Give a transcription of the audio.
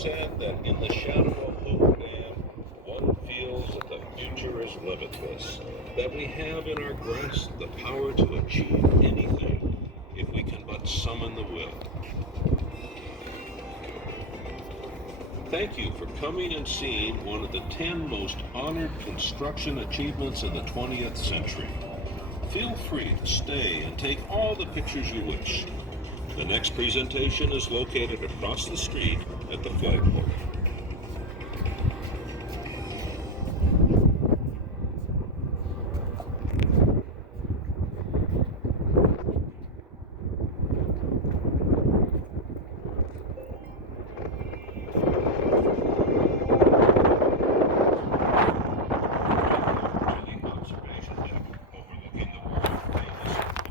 said that in the shadow of Hoover Dam, one feels that the future is limitless, that we have in our grasp the power to achieve anything if we can but summon the will. Thank you for coming and seeing one of the 10 most honored construction achievements in the 20th century. Feel free to stay and take all the pictures you wish. The next presentation is located across the street at the flagpole.